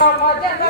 sarmaca ve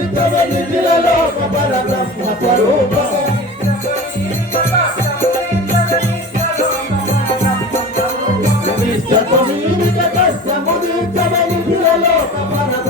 Mudica, mudica, mudica, mudica, mudica, mudica,